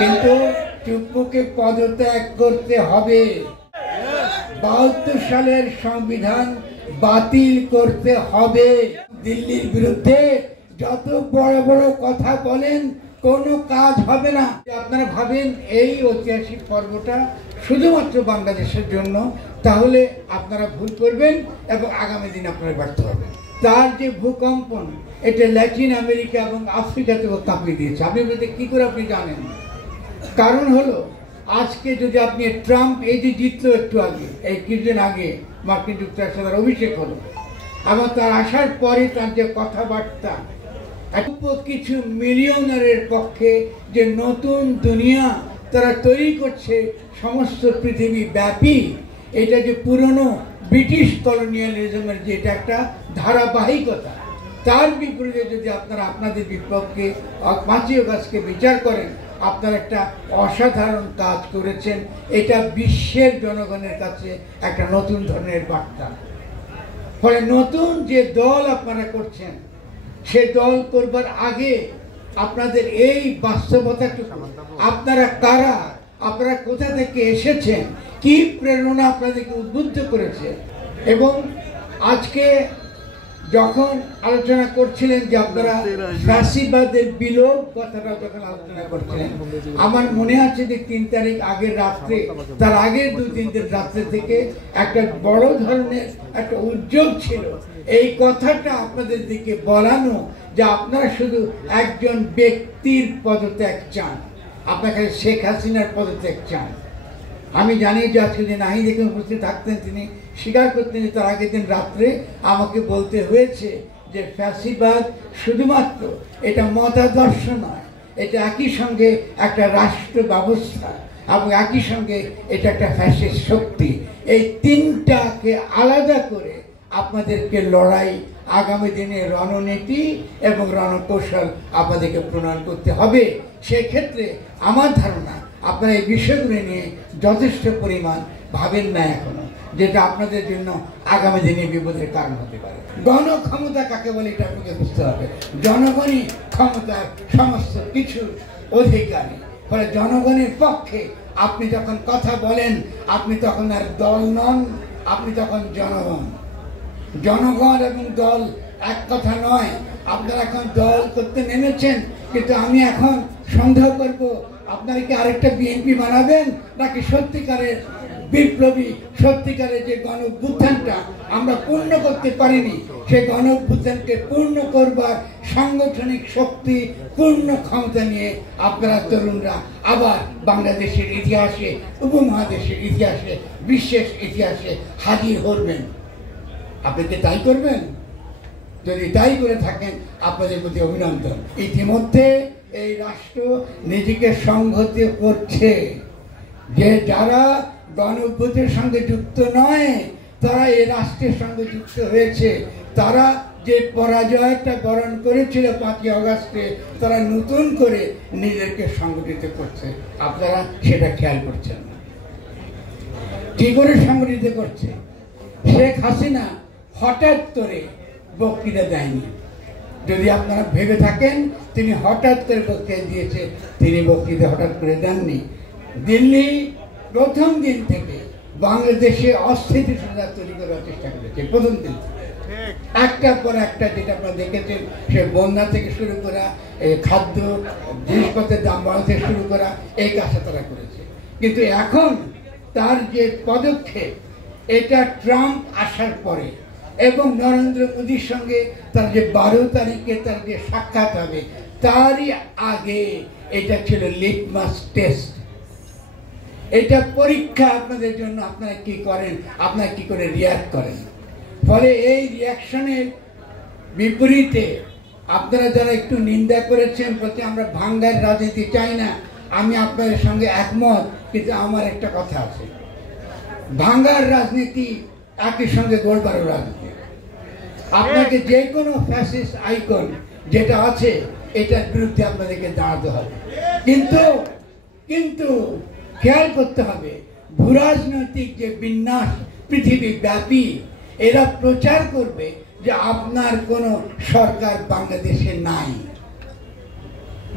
কিন্তু চুপ্পুকে পদত্যাগ করতে হবে। 72 সালের সংবিধান বাতিল করতে হবে। দিল্লির বিরুদ্ধে যত বড় বড় কথা বলেন কোনো কাজ হবে না। আপনারা ভাবেন এই ঐতিহাসিক পর্বটা শুধুমাত্র বাংলাদেশের জন্য, তাহলে আপনারা ভুল করবেন এবং আগামী দিন আপনারা ব্যর্থ হবেন। তার যে ভূকম্পন, এটা ল্যাটিন আমেরিকা এবং আফ্রিকাতেও কাঁপিয়ে দিয়েছে। আপনি বলতে কি করে আপনি জানেন? কারণ হলো আজকে যদি আপনি ট্রাম্প এই যে জিতলো একটু আগে, এই কিছুদিন আগে মার্কিন যুক্তরাষ্ট্রে তার অভিষেক হলো, এবং তার আসার পরে তার যে কথাবার্তা, কিছু মিলিয়নারের পক্ষে যে নতুন দুনিয়া তারা তৈরি করছে সমস্ত পৃথিবী ব্যাপী, এটা যে পুরনো ব্রিটিশ কলোনিয়ালিজমের যে এটা একটা ধারাবাহিকতা, তার বিপরীতে যদি আপনারা আপনাদের বিপক্ষে 5ই আগস্টকে বিচার করেন, আপনারা একটা অসাধারণ কাজ করেছেন। এটা বিশ্বের জনগণের কাছে একটা নতুন ধরনের বার্তা। ফলে নতুন যে দল আপনারা করছেন, সে দল করবার আগে আপনাদের এই বাস্তবতাটুকু, আপনারা কারা, আপনারা কোথা থেকে এসেছেন, কি প্রেরণা আপনাদেরকে উদ্বুদ্ধ করেছে। এবং আজকে যখন আলোচনা করছিলেন যে আপনারা ফ্যাসিবাদের বিলোপ কথাটা যখন আলোচনা করছিলেন, আমার মনে আছে যে 3 তারিখ আগের রাত্রে, তার আগের 2-3 দিন রাত্রে থেকে একটা বড় ধরনের একটা উদ্যোগ ছিল এই কথাটা আপনাদের দিকে বলানো যে আপনারা শুধু একজন ব্যক্তির পদত্যাগ চান, আপনাকে শেখ হাসিনার পদত্যাগ চান। আমি জানি যে আজকে যে নাহিদ এখানে উপস্থিত থাকতেন, তিনি স্বীকার করতেন যে তার আগের দিন রাত্রে আমাকে বলতে হয়েছে যে ফ্যাসিবাদ শুধুমাত্র এটা মতাদর্শ নয়, এটা একই সঙ্গে একটা রাষ্ট্র ব্যবস্থা এবং একই সঙ্গে এটা একটা ফ্যাসিস্ট শক্তি। এই তিনটাকে আলাদা করে আপনাদেরকে লড়াই, আগামী দিনে রণনীতি এবং রণকৌশল আপনাদেরকে প্রণয়ন করতে হবে। সেক্ষেত্রে আমার ধারণা আপনারা এই বিষয়গুলো নিয়ে যথেষ্ট পরিমাণ ভাবেন না এখনো, যেটা আপনাদের জন্য আগামী দিনে বিপদের কারণ হতে পারে। গণক্ষমতা কাকে বলে এটা আপনাকে বুঝতে হবে। জনগণই ক্ষমতার সমস্ত কিছু অধিকারী। ফলে জনগণের পক্ষে আপনি যখন কথা বলেন, আপনি তখন আর দল নন, আপনি তখন জনগণ। জনগণ এবং দল এক কথা নয়। আপনারা এখন দল করতে নেমেছেন, কিন্তু আমি এখন সন্দেহ করব আপনারা কি আরেকটা বিএনপি বানাবেন, নাকি সত্যিকারের বিপ্লবী, সত্যিকারের যে গণ অভ্যুত্থানটা আমরা পূর্ণ করতে পারিনি, সেই গণ অভ্যুত্থানকে পূর্ণ করবার সাংগঠনিক শক্তি, পূর্ণ ক্ষমতা নিয়ে আপনারা তরুণরা আবার বাংলাদেশের ইতিহাসে, উপমহাদেশের ইতিহাসে, বিশ্বের ইতিহাসে হাজির হবেন। আপনি কি তাই করবেন? যদি তাই করে থাকেন, আপনাদের প্রতি অভিনন্দন। ইতিমধ্যে এই রাষ্ট্র নিজেকে সংহতি করছে যে যারা গণ অভ্যুত্থানের সঙ্গে যুক্ত নয়, তারা এই রাষ্ট্রের সঙ্গে যুক্ত হয়েছে। তারা যে পরাজয়টা বরণ করেছিল 5ই আগস্টে, তারা নতুন করে নিজেকে সংগঠিত করছে। আপনারা সেটা খেয়াল করছেন না। কি করে সংগঠিত করছে? শেখ হাসিনা হঠাৎ করে বক্তৃতা দেয়নি। যদি আপনারা ভেবে থাকেন তিনি হঠাৎ করে বক্তৃতা দিয়েছে, তিনি বক্তৃতা হঠাৎ করে দেননি। দিল্লি প্রথম দিন থেকে বাংলাদেশে অস্থিতিশীলতা তৈরি করার চেষ্টা করেছে। প্রথম দিন একটার পর একটা, যেটা আপনারা দেখেছেন, সে বন্যা থেকে শুরু করা, খাদ্য জিনিসপত্রের দাম বাড়া থেকে শুরু করা, এই কাজটা তারা করেছে। কিন্তু এখন তার যে পদক্ষেপ, এটা ট্রাম্প আসার পরে এবং নরেন্দ্র মোদীর সঙ্গে তার যে 12 তারিখে তার যে সাক্ষাৎ হবে, তারই আগে এটা ছিল লিটমাস টেস্ট। এটা পরীক্ষা আপনাদের জন্য, আপনারা কি করেন, আপনারা কি করে রিয়াক্ট করেন। ফলে এই রিয়াকশনের বিপরীতে আপনারা যারা একটু নিন্দা করেছেন, প্রতি আমরা ভাঙ্গার রাজনীতি চাই না, আমি আপনাদের সঙ্গে একমত। কিন্তু আমার একটা কথা আছে, ভাঙ্গার রাজনীতি একই সঙ্গে গোলবারও রাজনীতি। আপনাকে যে কোনো ফ্যাসিস্ট আইকন যেটা আছে, এটার বিরুদ্ধে আপনাদেরকে দাঁড়াতে হবে। কিন্তু খেয়াল করতে হবে, ভূরাজনৈতিক যে বিন্যাস পৃথিবী ব্যাপী, এরা প্রচার করবে যে আপনার কোনো সরকার বাংলাদেশে নাই।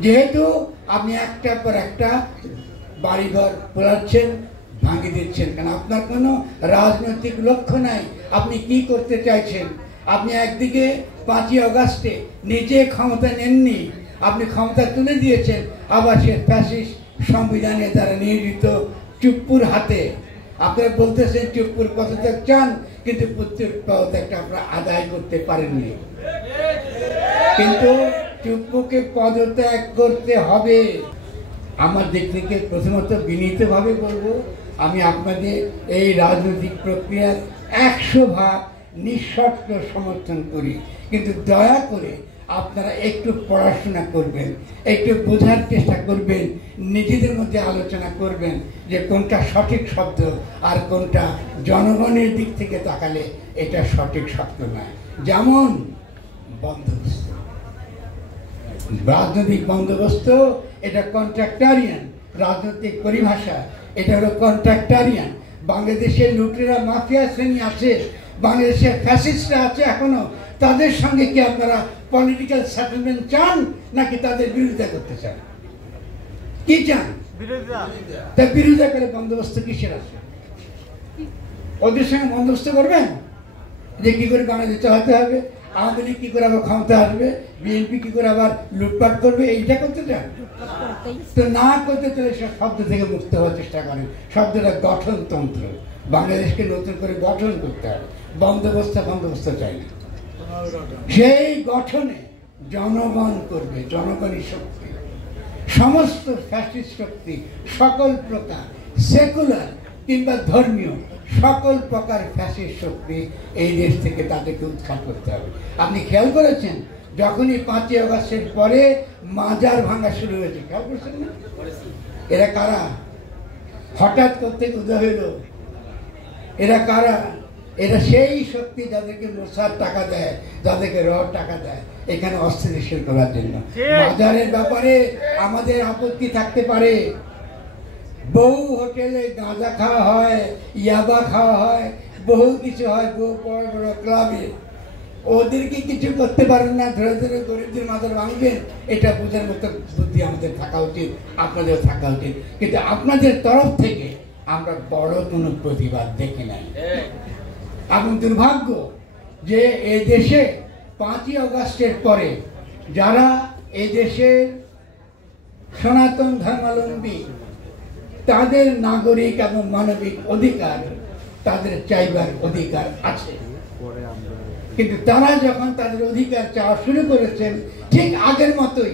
যেহেতু আপনি একটার পর একটা বাড়িঘর পোড়াচ্ছেন, ভাঙিয়ে দিচ্ছেন। কেন? আপনার কোনো রাজনৈতিক লক্ষ্য নাই। আপনি কি করতে চাইছেন? আপনি একদিকে 5ই আগস্টে নিজে ক্ষমতা নেননি, আপনি ক্ষমতা তুলে দিয়েছেন, আবার সে ফ্যাসিস্ট সংবিধানে দ্বারা নিয়োজিত চুপ্পুর হাতে। আপনারা বলতেছেন চুপ্পুর পদত্যাগ চান, কিন্তু পদত্যাগটা আপনারা আদায় করতে পারেননি। কিন্তু চুপ্পুকে পদত্যাগ করতে হবে। আমার দিক থেকে প্রথমত বিনীতভাবে বলবো, আমি আপনাদের এই রাজনৈতিক প্রক্রিয়ার 100% নিঃশর্ত সমর্থন করি, কিন্তু দয়া করে আপনারা একটু পড়াশোনা করবেন, একটু বোঝার চেষ্টা করবেন, নিজেদের মধ্যে আলোচনা করবেন যে কোনটা সঠিক শব্দ আর কোনটা জনগণের দিক থেকে তাকালে এটা সঠিক শব্দ নয়। যেমন বন্দোবস্ত, রাজনৈতিক বন্দোবস্ত এটা কন্ট্রাক্টারিয়ান রাজনৈতিক পরিভাষা, এটা হলো কন্ট্রাক্টারিয়ান। বাংলাদেশের লুটেরা মাফিয়া শ্রেণী আছে, বাংলাদেশের ফ্যাসিস্টরা আছে এখনো, তাদের সঙ্গে কি আপনারা পলিটিক্যাল সেটেলমেন্ট চান নাকি তাদের বিরোধিতা করতে চান? কি চান? তা বিরোধিতা করে বন্দোবস্ত কিসের আছে? ওদের সঙ্গে বন্দোবস্ত করবেন যে কি করে বাংলাদেশ চালাতে হবে, আওয়ামী লীগ কি করে আবার ক্ষমতা আসবে, বিএনপি কি করে আবার লুটপাট করবে, এইটা করতে চান? তো না করতে চাইলে সে শব্দ থেকে মুক্ত হওয়ার চেষ্টা করেন। শব্দটা গঠনতন্ত্র, বাংলাদেশকে নতুন করে গঠন করতে হবে। বন্দোবস্ত চাই না। সেই গঠনে জনগণ করবে, জনগণই শক্তি। সমস্ত ফ্যাসিস্ট শক্তি, সকল প্রকার সেকুলার কিংবা ধর্মীয় সকল প্রকার ফ্যাসিস্ট শক্তি এই দেশ থেকে তাদেরকে উৎখাত করতে হবে। আপনি খেয়াল করেছেন যখনই 5ই আগস্টের পরে মাজার ভাঙা শুরু হয়েছে, খেয়াল করছেন না? এরা কারা? হঠাৎ করতে উদয় হইল। এরা কারা? এরা সেই শক্তি যাদেরকে মোসার টাকা দেয়, যাদেরকে টাকা দেয় এখানে অস্থিতিশীল করার জন্য। মাজারের ব্যাপারে আমাদের আপত্তি থাকতে পারে, বহু হোটেলে গাঁজা খাওয়া হয়, ইয়াবা খাওয়া হয়, বহু কিছু হয়, বহু বড় বড় ক্লাবে। ওদেরকে কিছু করতে পারেন না, ধরে ধরে গরিবদের মাজার ভাঙবেন, এটা বোঝার মতো বুদ্ধি আমাদের থাকা উচিত, আপনাদের থাকা উচিত। কিন্তু আপনাদের তরফ থেকে আমরা বড় কোনো প্রতিবাদ দেখি নাই। এবং দুর্ভাগ্য যে এই দেশে 5ই আগস্টের পরে যারা এই দেশের সনাতন ধর্মাবলম্বী, তাদের নাগরিক এবং মানবিক অধিকার তাদের চাইবার অধিকার আছে, কিন্তু তারা যখন তাদের অধিকার চাওয়া শুরু করেছেন, ঠিক আগের মতোই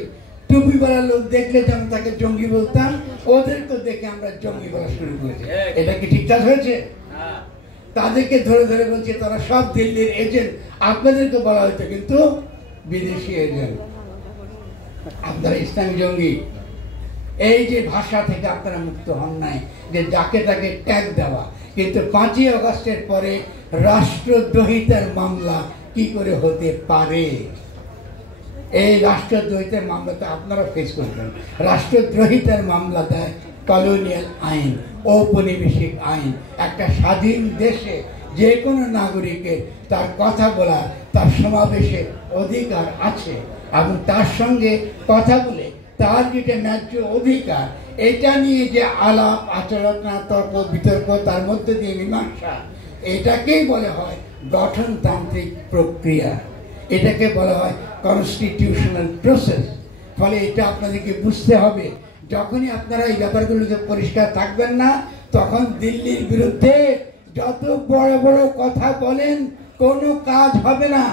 টুপিওয়ালা লোক দেখলে যেমন তাকে জঙ্গি বলতাম, ওদেরকে দেখে আমরা জঙ্গি বলা শুরু করেছি। এটা কি ঠিকঠাক হয়েছে? তাদেরকে ধরে ধরে বলছে তারা সব দিল্লির এজেন্ট। আপনাদেরকে বলা হয়েছে কিন্তু বিদেশি এজেন্ট, আপনারা ইসলামী জঙ্গি। এই যে ভাষা থেকে আপনারা মুক্ত হন নাই, যে যাকে তাকে ট্যাগ দেওয়া। কিন্তু 5ই আগস্টের পরে রাষ্ট্রদ্রোহিতার মামলা কি করে হতে পারে? এই রাষ্ট্রদ্রোহিতার মামলাতে আপনারা ফেস করবেন। রাষ্ট্রদ্রোহিতার মামলা দেয় কলোনিয়াল আইন, ঔপনিবেশিক আইন। একটা স্বাধীন দেশে যে কোনো নাগরিকের তার কথা বলার, তার সমাবেশের অধিকার আছে, এবং তার সঙ্গে কথা বলে তার যেটা ন্যায্য অধিকার, এটা নিয়ে যে আলাপ আলোচনা, তর্ক বিতর্ক, তার মধ্যে দিয়ে মীমাংসা, এটাকেই বলা হয় গঠনতান্ত্রিক প্রক্রিয়া, এটাকে বলা হয় কনস্টিটিউশনাল প্রসেস। ফলে এটা আপনাদেরকে বুঝতে হবে। যখনই আপনারা এই ব্যাপারগুলোকে পরিষ্কার থাকবেন না, তখন দিল্লির বিরুদ্ধে যত বড় বড় কথা বলেন কোনো কাজ হবে না।